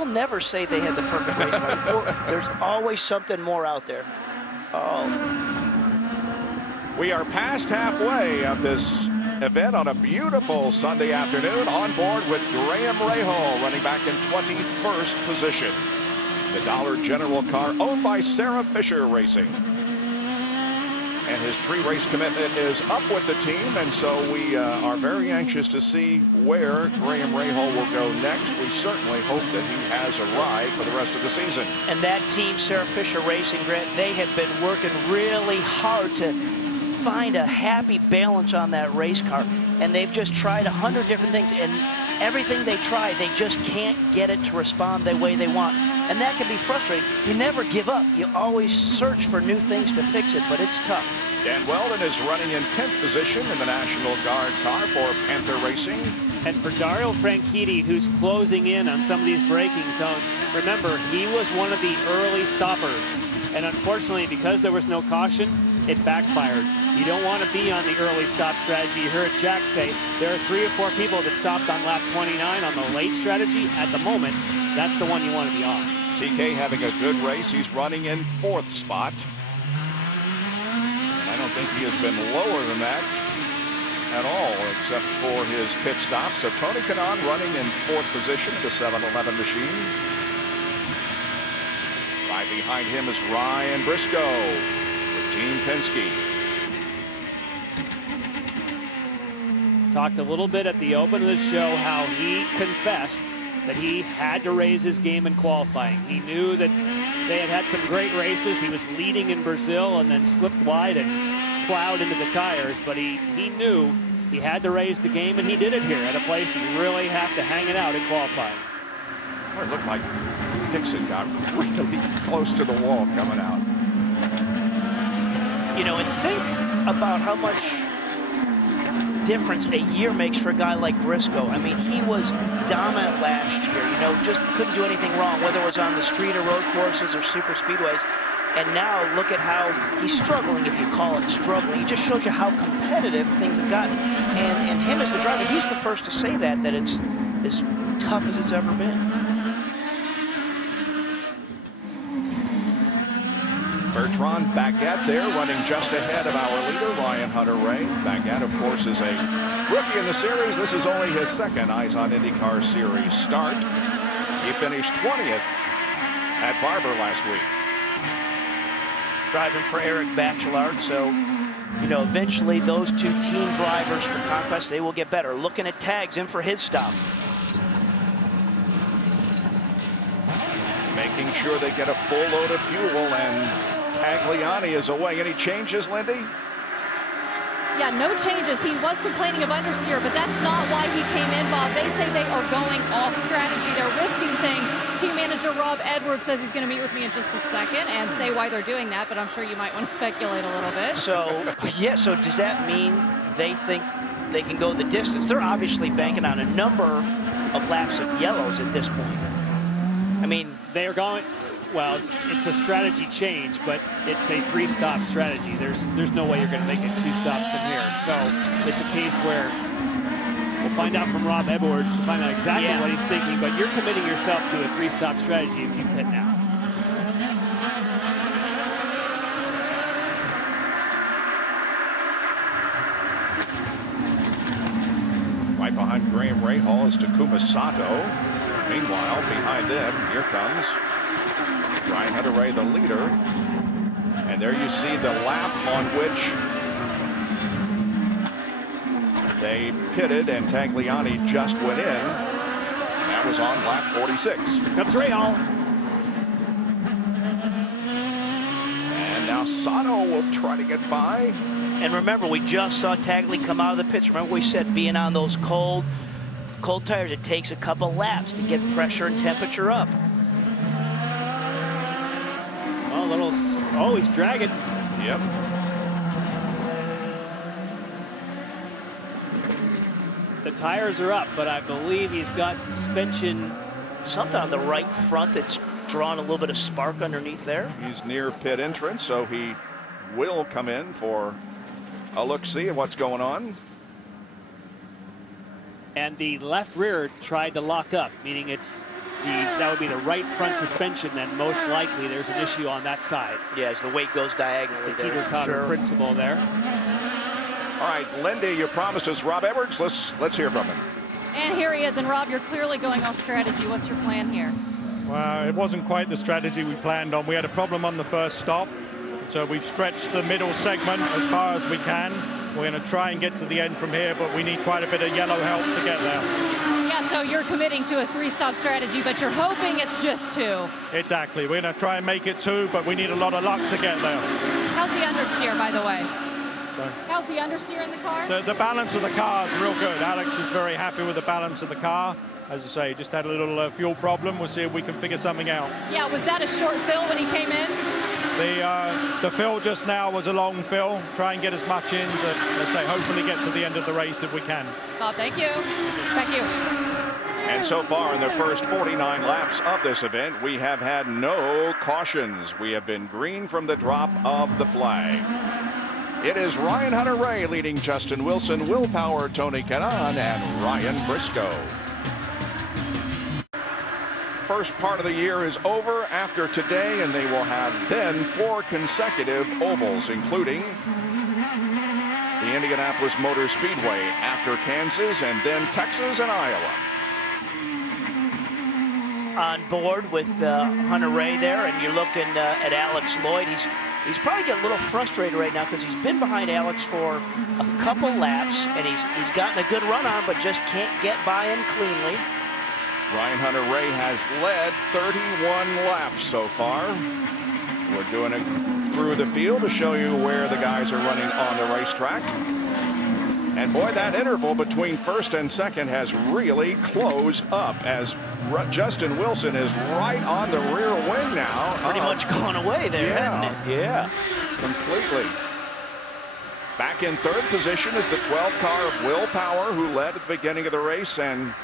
We'll never say they had the perfect race car. There's always something more out there. Oh. We are past halfway of this event on a beautiful Sunday afternoon. On board with Graham Rahal, running back in 21st position. The Dollar General car owned by Sarah Fisher Racing. And his 3-race commitment is up with the team, and so we are very anxious to see where Graham Rahal will go next. We certainly hope that he has a ride for the rest of the season. And that team, Sarah Fisher Racing, Grant, they have been working really hard to find a happy balance on that race car. And they've just tried 100 different things, and everything they try, they just can't get it to respond the way they want. And that can be frustrating. You never give up. You always search for new things to fix it, but it's tough. Dan Wheldon is running in 10th position in the National Guard car for Panther Racing. And for Dario Franchitti, who's closing in on some of these braking zones, remember, he was one of the early stoppers. And unfortunately, because there was no caution, it backfired. You don't want to be on the early stop strategy. You heard Jack say there are 3 or 4 people that stopped on lap 29 on the late strategy. At the moment, that's the one you want to be on. TK having a good race. He's running in 4th spot. I don't think he has been lower than that at all, except for his pit stop. So Tony Kanaan running in 4th position, the 7-Eleven machine. Right behind him is Ryan Briscoe with Team Penske. Talked a little bit at the open of the show how he confessed that he had to raise his game in qualifying. He knew that they had had some great races. He was leading in Brazil and then slipped wide and plowed into the tires, but he knew he had to raise the game, and he did it here at a place you really have to hang it out in qualifying. Well, it looked like Dixon got really close to the wall coming out. You know, and think about how much difference a year makes for a guy like Briscoe. I mean, he was dominant last year, you know, just couldn't do anything wrong, whether it was on the street or road courses or super speedways. And now look at how he's struggling, if you call it struggling. He just shows you how competitive things have gotten. And him as the driver, he's the first to say that it's as tough as it's ever been. Bertrand Baguette there, running just ahead of our leader, Ryan Hunter-Reay. Baguette, of course, is a rookie in the series. This is only his 2nd IZOD IndyCar Series start. He finished 20th at Barber last week. Driving for Eric Bachelard, so, you know, eventually those 2 team drivers for Conquest, they will get better. Looking at tags in for his stop. Making sure they get a full load of fuel, and Tagliani is away. Any changes, Lindy? Yeah, no changes. He was complaining of understeer, but that's not why he came in, Bob. They say they are going off strategy. They're risking things. Team manager Rob Edwards says he's going to meet with me in just a second and say why they're doing that, but I'm sure you might want to speculate a little bit. So, yeah, so does that mean they think they can go the distance? They're obviously banking on a number of laps of yellows at this point. I mean, they are going, well, it's a strategy change, but it's a 3-stop strategy. There's no way you're going to make it 2 stops from here. So it's a case where we'll find out from Rob Edwards to find out exactly what he's thinking, but you're committing yourself to a 3-stop strategy if you pit now. Right behind Graham Rahal is Takuma Sato. Meanwhile, behind them, here comes Ryan Hunter-Reay, the leader. And there you see the lap on which they pitted, and Tagliani just went in. And that was on lap 46. Here comes Rahal. And now Sato will try to get by. And remember, we just saw Tagliani come out of the pits. Remember we said being on those cold tires, it takes a couple laps to get pressure and temperature up. Oh, he's dragging. Yep. The tires are up, but I believe he's got suspension. Something on the right front that's drawing a little bit of spark underneath there. He's near pit entrance, so he will come in for a look-see at what's going on. And the left rear tried to lock up, meaning it's that would be the right front suspension, then most likely there's an issue on that side. Yeah, as the weight goes diagonally. It's the teeter-totter principle there. All right, Lindy, you promised us Rob Edwards. Let's hear from him. And here he is. And Rob, you're clearly going off strategy. What's your plan here? Well, it wasn't quite the strategy we planned on. We had a problem on the first stop, so we've stretched the middle segment as far as we can. We're going to try and get to the end from here, but we need quite a bit of yellow help to get there. Yeah, so you're committing to a 3-stop strategy, but you're hoping it's just 2. Exactly. We're going to try and make it 2, but we need a lot of luck to get there. How's the understeer, by the way? Sorry? How's the understeer in the car? The balance of the car is real good. Alex is very happy with the balance of the car. As I say, just had a little fuel problem. We'll see if we can figure something out. Yeah, was that a short fill when he came in? The fill just now was a long fill. Try and get as much in to, let's say, hopefully get to the end of the race if we can. Bob, thank you. Thank you. And so far in the first 49 laps of this event, we have had no cautions. We have been green from the drop of the flag. It is Ryan Hunter-Reay leading Justin Wilson, Will Power, Tony Kanaan, and Ryan Briscoe. First part of the year is over after today, and they will have then 4 consecutive ovals, including the Indianapolis Motor Speedway after Kansas, and then Texas and Iowa. On board with Hunter-Reay there, and you're looking at Alex Lloyd. He's probably getting a little frustrated right now because he's been behind Alex for a couple laps, and he's gotten a good run on, but just can't get by him cleanly. Ryan Hunter-Reay has led 31 laps so far. We're doing it through the field to show you where the guys are running on the racetrack. And boy, that interval between first and second has really closed up as Justin Wilson is right on the rear wing now. Pretty much gone away there, hasn't it? Yeah. Completely. Back in third position is the 12 car of Will Power, who led at the beginning of the race, and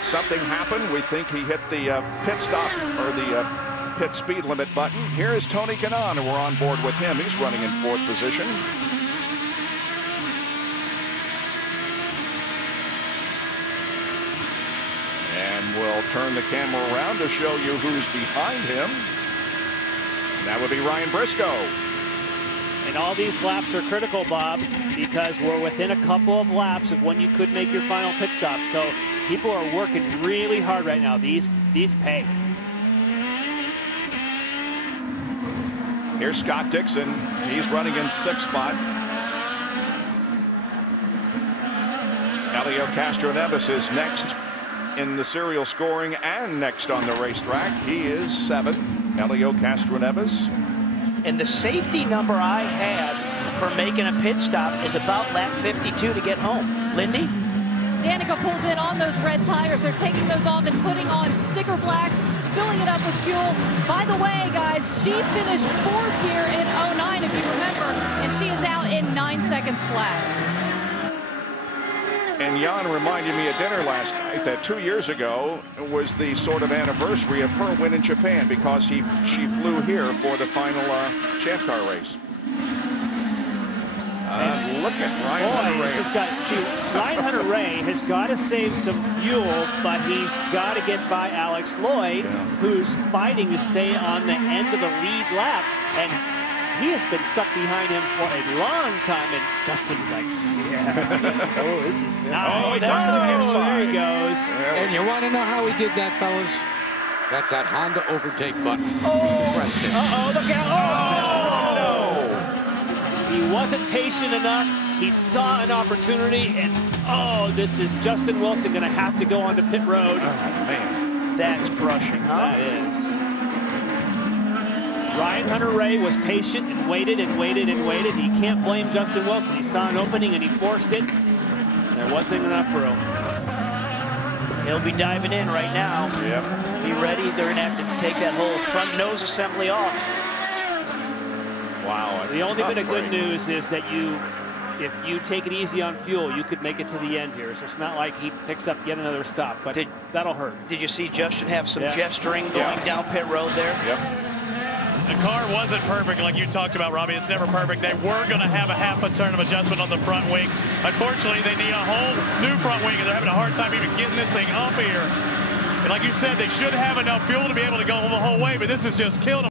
something happened. We think he hit the pit stop or the pit speed limit button. Here is Tony Kanaan, and we're on board with him. He's running in fourth position. And we'll turn the camera around to show you who's behind him. And that would be Ryan Briscoe. And all these laps are critical, Bob, because we're within a couple of laps of when you could make your final pit stop. So people are working really hard right now. These pay. Here's Scott Dixon. He's running in sixth spot. Elio Castroneves is next in the serial scoring and next on the racetrack. He is seventh. Elio Castroneves. And the safety number I had for making a pit stop is about lap 52 to get home. Lindy? Danica pulls in on those red tires. They're taking those off and putting on sticker blacks, filling it up with fuel. By the way, guys, she finished fourth here in 09, if you remember, and she is out in 9 seconds flat. And Jan reminded me at dinner last night that 2 years ago was the sort of anniversary of her win in Japan, because she flew here for the final Champ Car race. Look at Ryan Hunter-Reay. Ryan Hunter-Reay has got to save some fuel, but he's got to get by Alex Lloyd, who's fighting to stay on the end of the lead lap. And he has been stuck behind him for a long time, and Justin's like, yeah. Oh, this is nice. Oh, he finally gets by. There he goes. And you want to know how he did that, fellas? That's that Honda overtake button. Oh, pressed it. look out. Oh, no. He wasn't patient enough. He saw an opportunity, and this is Justin Wilson going to have to go onto pit road. Oh, man. That's crushing, huh? That is. Ryan Hunter-Reay was patient and waited and waited and waited. He can't blame Justin Wilson. He saw an opening and he forced it. There wasn't enough room. He'll be diving in right now. Yep. Be ready. They're going to have to take that whole front nose assembly off. Wow. The only bit of good news is that if you take it easy on fuel, you could make it to the end here. So it's not like he picks up yet another stop, but that'll hurt. Did you see Justin have some gesturing going down pit road there? Yep. The car wasn't perfect, like you talked about, Robbie. It's never perfect. They were going to have a half a turn of adjustment on the front wing. Unfortunately, they need a whole new front wing, and they're having a hard time even getting this thing up here. And like you said, they should have enough fuel to be able to go the whole way, but this is just killing them.